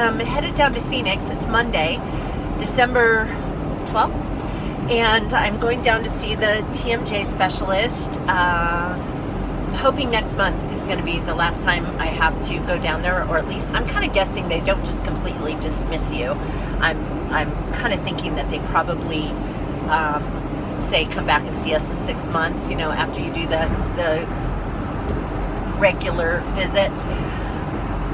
am headed down to Phoenix. It's Monday, December 12th, and I'm going down to see the TMJ specialist. I'm hoping next month is going to be the last time I have to go down there, or at least I'm kind of guessing they don't just completely dismiss you. I'm kind of thinking that they probably say come back and see us in 6 months, you know, after you do the regular visits.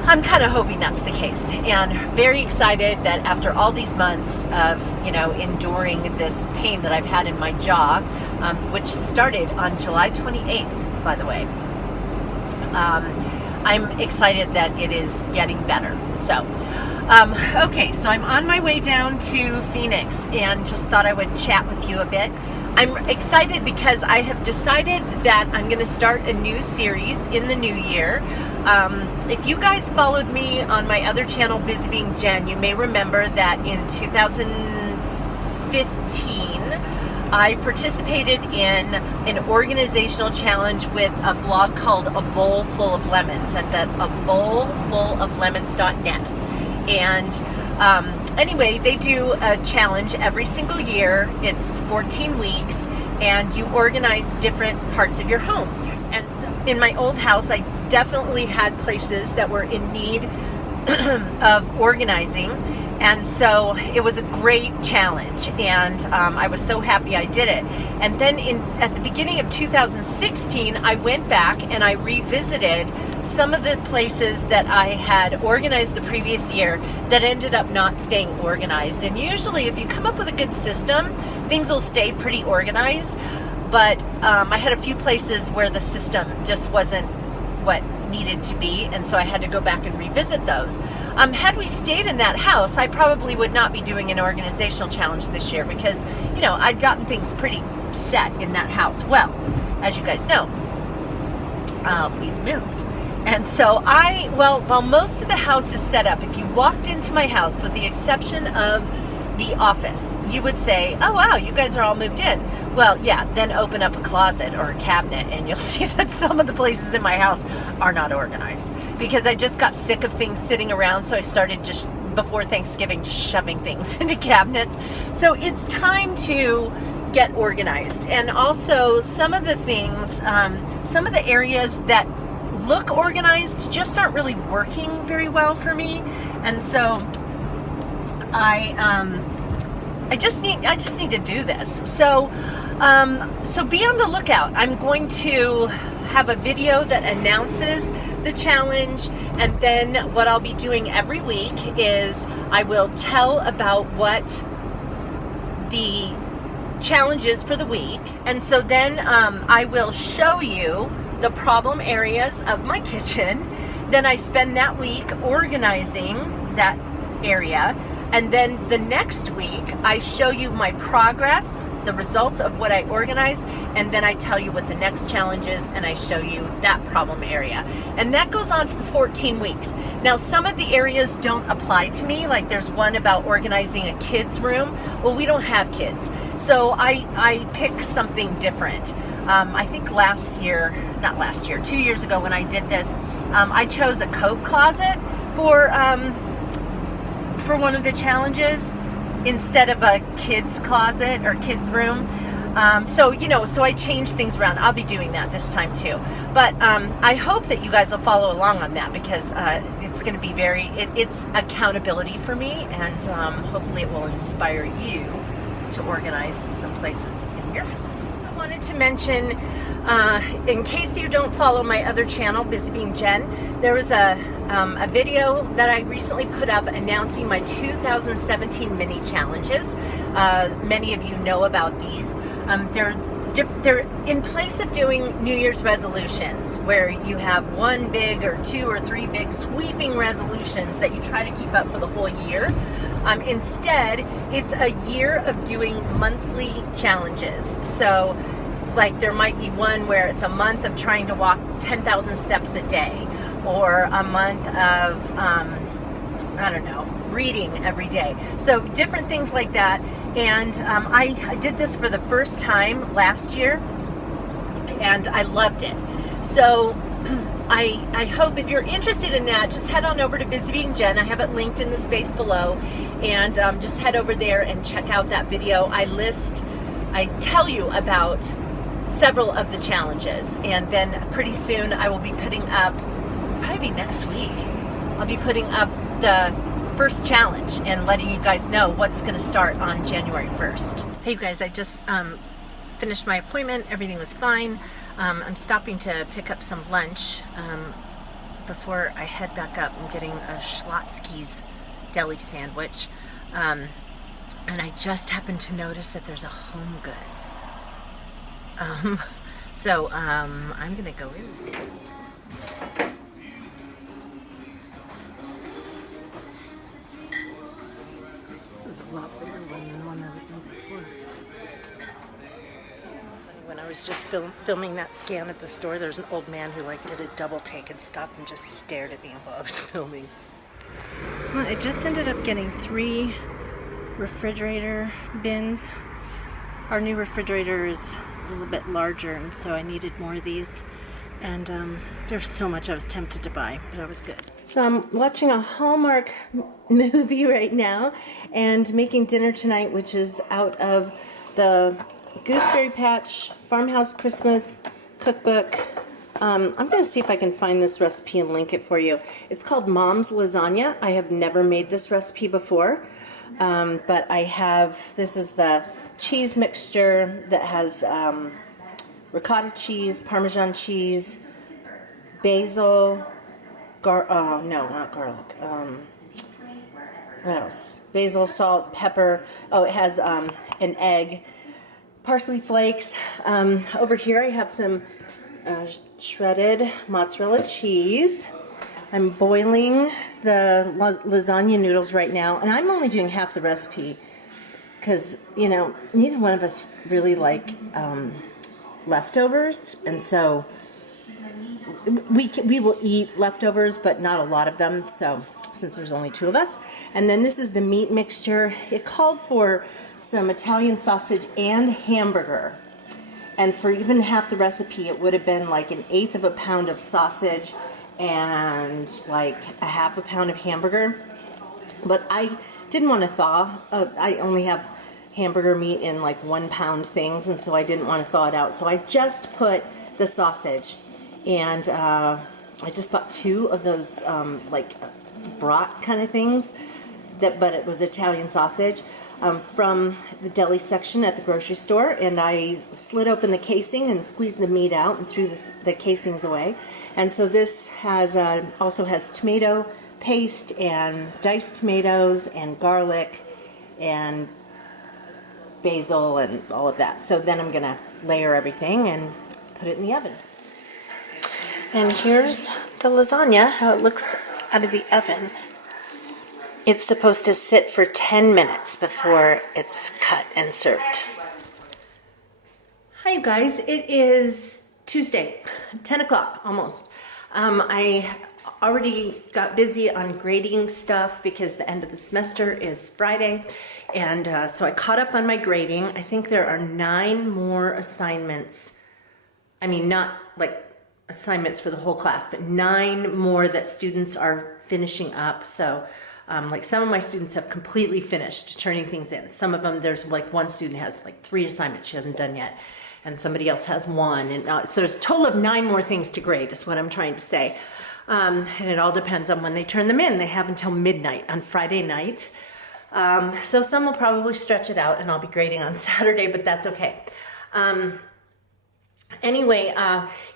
I'm kind of hoping that's the case, and very excited that after all these months of, you know, enduring this pain that I've had in my jaw, which started on July 28th, by the way, I'm excited that it is getting better. So, okay, so I'm on my way down to Phoenix and just thought I would chat with you a bit. I'm excited because I have decided that I'm going to start a new series in the new year. If you guys followed me on my other channel, Busy Being Jen, you may remember that in 2015, I participated in an organizational challenge with a blog called A Bowl Full of Lemons. That's at abowlfuloflemons.net. And anyway, they do a challenge every single year. It's 14 weeks, and you organize different parts of your home. And so in my old house, I definitely had places that were in need of organizing. And so it was a great challenge, and I was so happy I did it. And then at the beginning of 2016, I went back and I revisited some of the places that I had organized the previous year that ended up not staying organized. And usually if you come up with a good system, things will stay pretty organized. But I had a few places where the system just wasn't what needed to be, and so I had to go back and revisit those. Had we stayed in that house, I probably would not be doing an organizational challenge this year because, you know, I'd gotten things pretty set in that house. Well, as you guys know, we've moved. And so while most of the house is set up, if you walked into my house, with the exception of the office, you would say, oh wow, you guys are all moved in. Well, yeah, then open up a closet or a cabinet and you'll see that some of the places in my house are not organized, because I just got sick of things sitting around, so I started just before Thanksgiving just shoving things into cabinets. So it's time to get organized. And also some of the things, some of the areas that look organized just aren't really working very well for me. And so I just need to do this. So be on the lookout. I'm going to have a video that announces the challenge, and then what I'll be doing every week is I will tell about what the challenge is for the week, and so then I will show you the problem areas of my kitchen. Then I spend that week organizing that area. And then the next week, I show you my progress, the results of what I organized, and then I tell you what the next challenge is, and I show you that problem area. And that goes on for 14 weeks. Now, some of the areas don't apply to me, like there's one about organizing a kid's room. Well, we don't have kids, so I pick something different. I think 2 years ago when I did this, I chose a coat closet for one of the challenges instead of a kid's closet or kid's room. So I changed things around. I'll be doing that this time too. But I hope that you guys will follow along on that, because it's going to be it's accountability for me, and hopefully it will inspire you to organize some places in your house. So I wanted to mention, in case you don't follow my other channel, Busy Being Jen, there was a video that I recently put up announcing my 2017 mini challenges. Many of you know about these. They're in place of doing New Year's resolutions, where you have one big or 2 or 3 big sweeping resolutions that you try to keep up for the whole year. Instead, it's a year of doing monthly challenges. So like there might be one where it's a month of trying to walk 10,000 steps a day, or a month of, reading every day. So different things like that. And I did this for the first time last year, and I loved it. So I hope if you're interested in that, just head on over to Busy Being Jen. I have it linked in the space below, and just head over there and check out that video. I tell you about several of the challenges, and then pretty soon I will be putting up, probably next week, I'll be putting up the first challenge and letting you guys know what's going to start on January 1st. Hey guys, I just finished my appointment. Everything was fine. I'm stopping to pick up some lunch before I head back up. I'm getting a Schlotzsky's deli sandwich. And I just happened to notice that there's a Home Goods. So I'm gonna go in. This is a lot bigger one than the one I was in before. When I was just filming that scan at the store, there's an old man who like did a double take and stopped and just stared at me while I was filming. Well, I just ended up getting 3 refrigerator bins. Our new refrigerator is a little bit larger, and so I needed more of these, and there's so much I was tempted to buy, but I was good. So I'm watching a Hallmark movie right now and making dinner tonight, which is out of the Gooseberry Patch Farmhouse Christmas cookbook. I'm going to see if I can find this recipe and link it for you. It's called Mom's Lasagna. I have never made this recipe before. But I have, this is the cheese mixture that has ricotta cheese, Parmesan cheese, basil, no, not garlic. What else? Basil, salt, pepper. Oh, it has an egg, parsley flakes. Over here I have some shredded mozzarella cheese. I'm boiling the lasagna noodles right now, and I'm only doing half the recipe because, you know, neither one of us really like leftovers, and so we will eat leftovers, but not a lot of them, so since there's only 2 of us. And then this is the meat mixture. It called for some Italian sausage and hamburger, and for even half the recipe it would have been like 1/8 of a pound of sausage and like 1/2 pound of hamburger, but I didn't want to thaw. I only have hamburger meat in like 1 pound things, and so I didn't want to thaw it out, so I just put the sausage, and I just bought 2 of those like brat kind of things, but it was Italian sausage from the deli section at the grocery store, and I slid open the casing and squeezed the meat out and threw the casings away. And so this has also has tomato paste and diced tomatoes and garlic and basil and all of that. So then I'm gonna layer everything and put it in the oven. And here's the lasagna, how it looks out of the oven. It's supposed to sit for 10 minutes before it's cut and served. Hi you guys, it is Tuesday, 10 o'clock almost. I already got busy on grading stuff because the end of the semester is Friday, and so I caught up on my grading. I think there are 9 more assignments. I mean, not like assignments for the whole class, but 9 more that students are finishing up. So like some of my students have completely finished turning things in. Some of them, there's like one student has like 3 assignments she hasn't done yet, and somebody else has 1. And so there's a total of 9 more things to grade is what I'm trying to say. And it all depends on when they turn them in. They have until midnight on Friday night. So some will probably stretch it out and I'll be grading on Saturday, but that's okay. Anyway,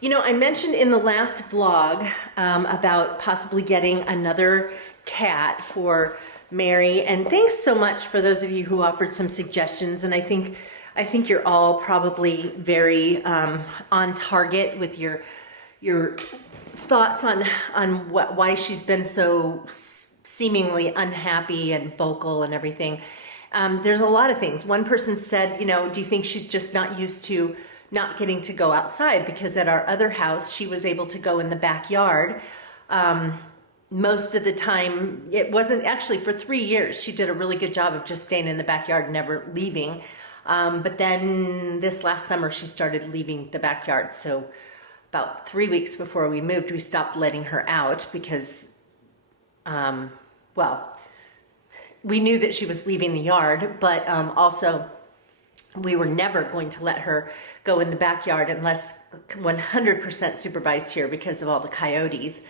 you know, I mentioned in the last vlog about possibly getting another cat for Mary, and thanks so much for those of you who offered some suggestions, and I think you're all probably very on target with your thoughts on why she's been so seemingly unhappy and vocal and everything. There's a lot of things. One person said, you know, do you think she's just not used to not getting to go outside? Because at our other house, she was able to go in the backyard. Most of the time, it wasn't actually for 3 years. She did a really good job of just staying in the backyard, never leaving. But then this last summer, she started leaving the backyard. So about 3 weeks before we moved, we stopped letting her out because, well, we knew that she was leaving the yard, but also we were never going to let her go in the backyard unless 100% supervised here because of all the coyotes.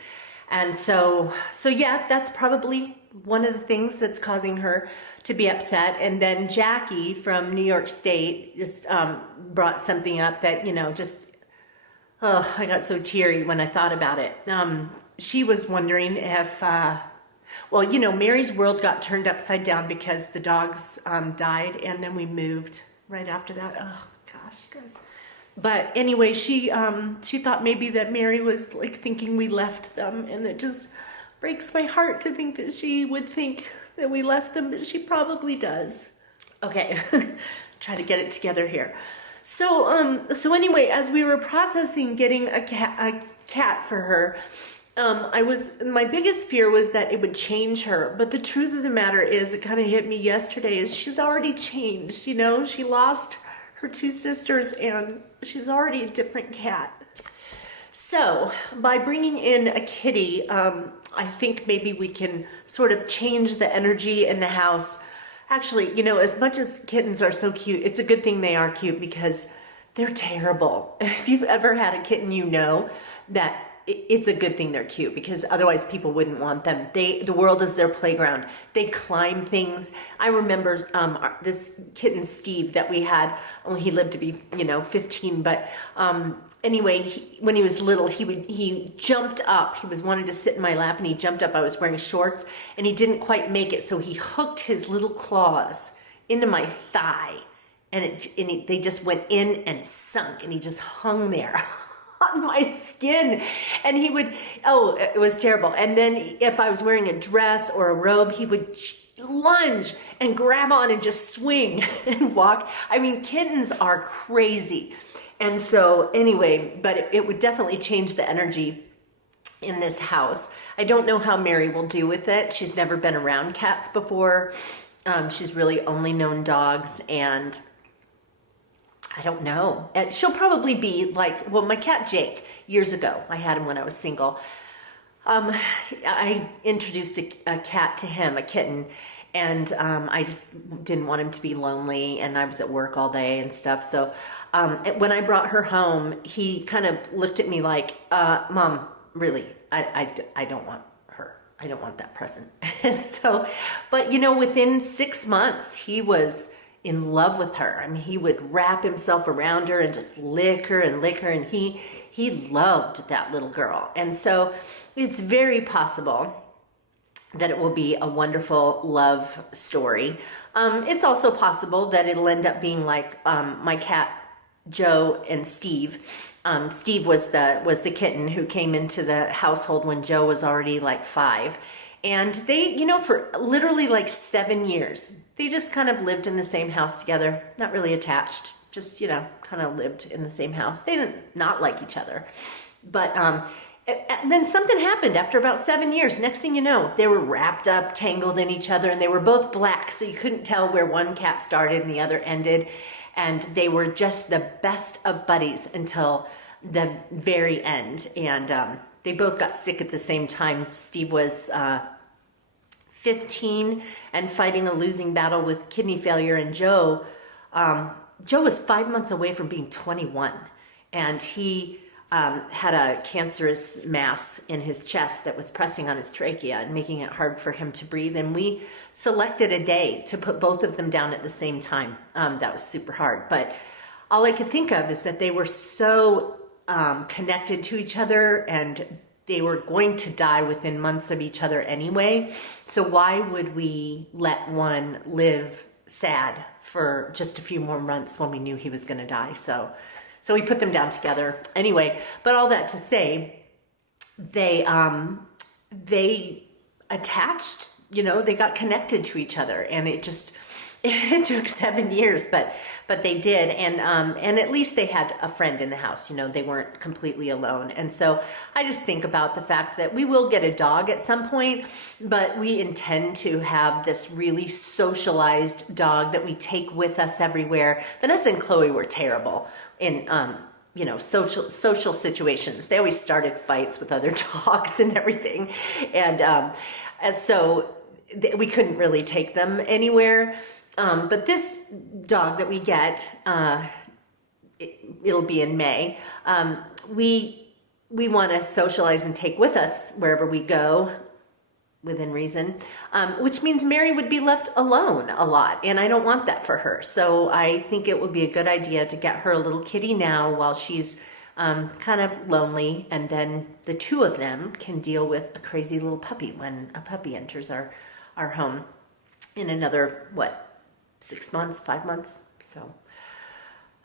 And so yeah, that's probably one of the things that's causing her to be upset. And then Jackie from New York State just brought something up that, you know, just, oh, I got so teary when I thought about it. She was wondering if, well, you know, Mary's world got turned upside down because the dogs died, and then we moved right after that. Oh gosh, guys. But anyway, she thought maybe that Mary was like thinking we left them, and it just breaks my heart to think that she would think that we left them, but she probably does. Okay, try to get it together here. So anyway, as we were processing getting a cat for her, my biggest fear was that it would change her. But the truth of the matter is, it kind of hit me yesterday, is she's already changed. You know, she lost her 2 sisters and she's already a different cat. So by bringing in a kitty, I think maybe we can sort of change the energy in the house. Actually, you know, as much as kittens are so cute, it's a good thing they are cute because they're terrible. If you've ever had a kitten, you know that it's a good thing they're cute, because otherwise people wouldn't want them. The world is their playground. They climb things. I remember this kitten Steve that we had. Well, he lived to be, you know, 15, but anyway, when he was little, he jumped up. He wanted to sit in my lap, and he jumped up. I was wearing shorts, and he didn't quite make it, so he hooked his little claws into my thigh, and they just went in and sunk, and he just hung there on my skin. And he would, oh, it was terrible. And then if I was wearing a dress or a robe, he would lunge and grab on and just swing and walk. I mean, kittens are crazy. And so anyway, but it would definitely change the energy in this house. I don't know how Mary will do with it. She's never been around cats before. She's really only known dogs, and I don't know. She'll probably be like, well, my cat Jake, years ago, I had him when I was single. I introduced a cat to him, a kitten, and I just didn't want him to be lonely, and I was at work all day and stuff. So when I brought her home, he kind of looked at me like, Mom, really, I don't want her. I don't want that present. So, but you know, within 6 months, he was in love with her. I mean, he would wrap himself around her and just lick her, and he loved that little girl. And so it's very possible that it will be a wonderful love story. It's also possible that it'll end up being like my cat Joe and Steve. Steve was the kitten who came into the household when Joe was already like 5. And they, you know, for literally like 7 years, they just kind of lived in the same house together, not really attached, just, you know, kind of lived in the same house. They didn't not like each other. But and then something happened after about 7 years. Next thing you know, they were wrapped up, tangled in each other, and they were both black, so you couldn't tell where one cat started and the other ended. And they were just the best of buddies until the very end. And they both got sick at the same time. Steve was 15 and fighting a losing battle with kidney failure, and Joe was 5 months away from being 21, and he had a cancerous mass in his chest that was pressing on his trachea and making it hard for him to breathe. And we selected a day to put both of them down at the same time. That was super hard, but all I could think of is that they were so connected to each other, and they were going to die within months of each other anyway. So why would we let one live sad for just a few more months when we knew he was going to die? So we put them down together anyway. But all that to say, they attached, you know, they got connected to each other, and it took 7 years, but they did. And at least they had a friend in the house, you know, they weren't completely alone. And so I just think about the fact that we will get a dog at some point, but we intend to have this really socialized dog that we take with us everywhere. Vanessa and Chloe were terrible in you know, social situations. They always started fights with other dogs and everything. And so we couldn't really take them anywhere. But this dog that we get, it'll be in May. We want to socialize and take with us wherever we go, within reason, which means Mary would be left alone a lot, and I don't want that for her. So I think it would be a good idea to get her a little kitty now while she's kind of lonely, and then the two of them can deal with a crazy little puppy when a puppy enters our home in another, what, 6 months, 5 months, so.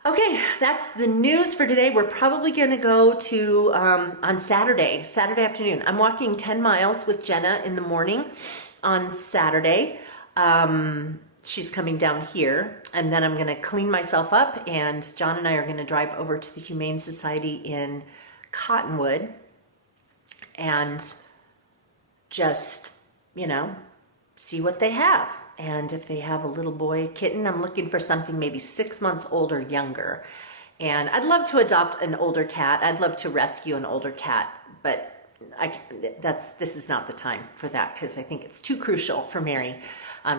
Okay, that's the news for today. We're probably going to go to, on Saturday afternoon. I'm walking 10 miles with Jenna in the morning on Saturday. She's coming down here, and then I'm going to clean myself up, and John and I are going to drive over to the Humane Society in Cottonwood and just, you know, see what they have. And if they have a little boy kitten, I'm looking for something maybe 6 months old or younger. And I'd love to adopt an older cat. I'd love to rescue an older cat, but this is not the time for that, because I think it's too crucial for Mary.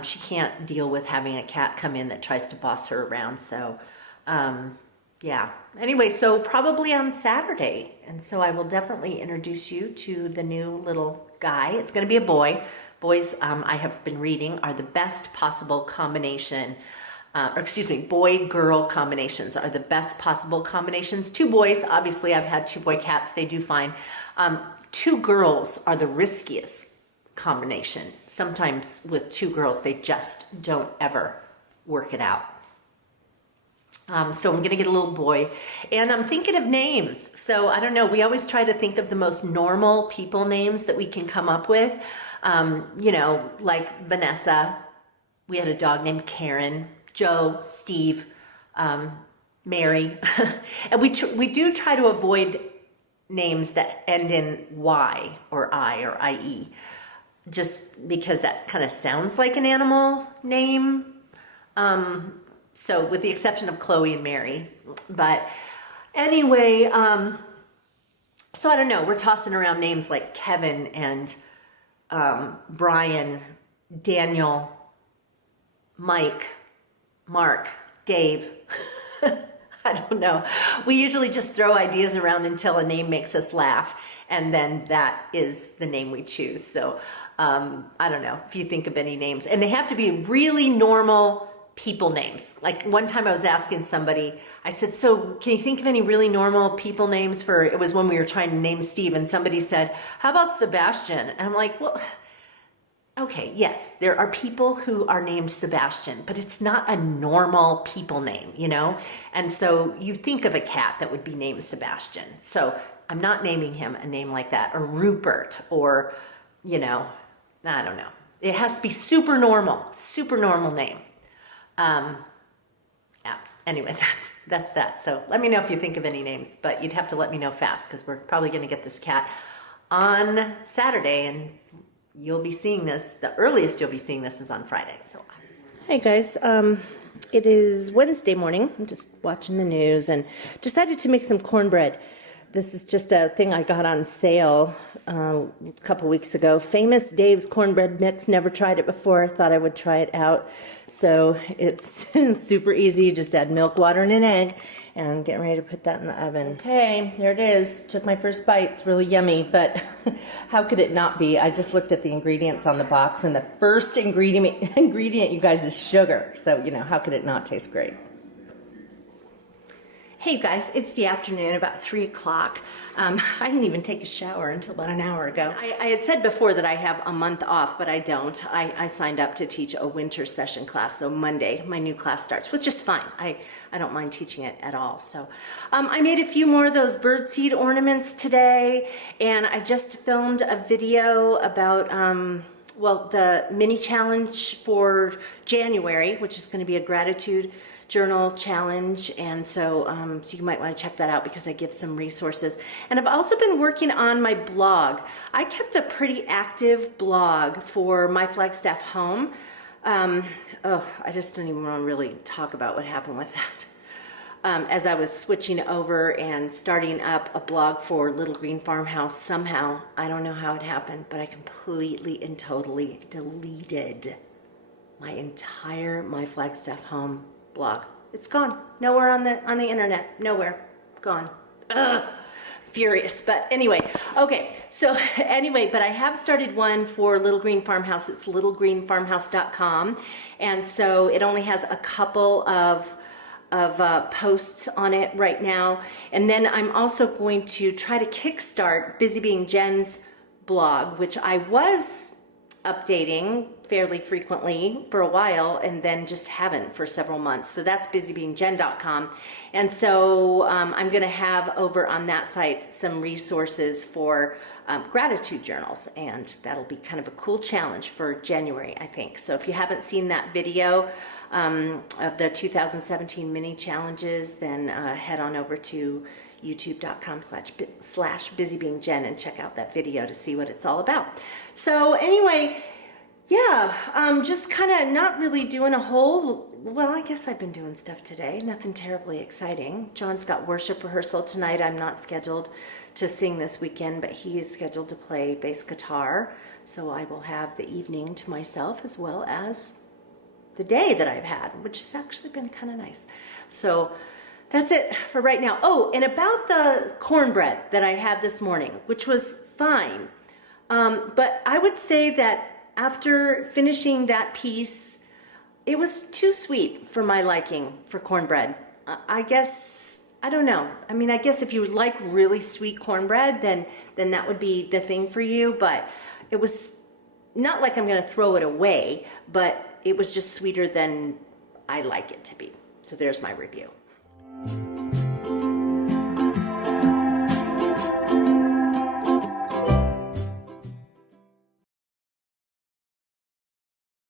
She can't deal with having a cat come in that tries to boss her around. So yeah, anyway, so probably on Saturday. And so I will definitely introduce you to the new little guy. It's going to be a boy. Boys, I have been reading, are the best possible combination, boy-girl combinations are the best possible combinations. 2 boys, obviously I've had 2 boy cats, they do fine. 2 girls are the riskiest combination. Sometimes with 2 girls, they just don't ever work it out. So I'm gonna get a little boy, and I'm thinking of names. So I don't know, we always try to think of the most normal people names that we can come up with. You know, like Vanessa, we had a dog named Karen, Joe, Steve, Mary, and we do try to avoid names that end in Y or I or IE, just because that kind of sounds like an animal name. So with the exception of Chloe and Mary, but anyway, so I don't know, we're tossing around names like Kevin and Brian, Daniel, Mike, Mark, Dave. I don't know. We usually just throw ideas around until a name makes us laugh, and then that is the name we choose. So I don't know if you think of any names, and they have to be really normal people names. Like one time I was asking somebody, I said, so can you think of any really normal people names for, it was when we were trying to name Steve, and somebody said, how about Sebastian? And I'm like, well, okay, yes, there are people who are named Sebastian, but it's not a normal people name, you know? And so you think of a cat that would be named Sebastian. So I'm not naming him a name like that, or Rupert, or, you know, I don't know. It has to be super normal name. Yeah, anyway, that's that. So let me know if you think of any names, but you'd have to let me know fast, because we're probably going to get this cat on Saturday, and you'll be seeing this, the earliest you'll be seeing this is on Friday. So, hey guys, it is Wednesday morning. I'm just watching the news and decided to make some cornbread. This is just a thing I got on sale a couple weeks ago. Famous Dave's cornbread mix. Never tried it before. Thought I would try it out. So it's super easy. Just add milk, water, and an egg. And I'm getting ready to put that in the oven. Okay, there it is. Took my first bite. It's really yummy, but how could it not be? I just looked at the ingredients on the box, and the first ingredient, you guys, is sugar. So, you know, how could it not taste great? Hey guys, it's the afternoon, about 3 o'clock. I didn't even take a shower until about an hour ago. I had said before that I have a month off, but I don't. I signed up to teach a winter session class, so Monday my new class starts, which is fine. I don't mind teaching it at all. So I made a few more of those birdseed ornaments today, and I just filmed a video about well, the mini challenge for January, which is going to be a gratitude journal challenge, and so so you might want to check that out because I give some resources. And I've also been working on my blog. I kept a pretty active blog for my Flagstaff home. I just don't even want to really talk about what happened with that. as I was switching over and starting up a blog for Little Green Farmhouse, somehow, I don't know how it happened, but I completely and totally deleted my entire My Flagstaff Home blog. It's gone. Nowhere on the internet. Nowhere. Gone. Ugh. Furious. But anyway, okay. So anyway, but I have started one for Little Green Farmhouse. It's littlegreenfarmhouse.com. And so it only has a couple of posts on it right now. And then I'm also going to try to kickstart Busy Being Jen's blog, which I was updating fairly frequently for a while and then just haven't for several months. So that's busybeingjn.com. And so I'm going to have over on that site some resources for gratitude journals, and that'll be kind of a cool challenge for January, I think. So if you haven't seen that video of the 2017 mini challenges, then head on over to youtube.com/busybeingjn and check out that video to see what it's all about. So anyway, yeah, just kind of not really doing a whole, well, I guess I've been doing stuff today, nothing terribly exciting. John's got worship rehearsal tonight. I'm not scheduled to sing this weekend, but he is scheduled to play bass guitar, so I will have the evening to myself as well as the day that I've had, which has actually been kind of nice. So that's it for right now. Oh, and about the cornbread that I had this morning, which was fine, but I would say that after finishing that piece, it was too sweet for my liking for cornbread. I guess, I don't know. I mean, I guess if you like really sweet cornbread, then that would be the thing for you, but it was not like I'm gonna throw it away, but it was just sweeter than I like it to be. So there's my review.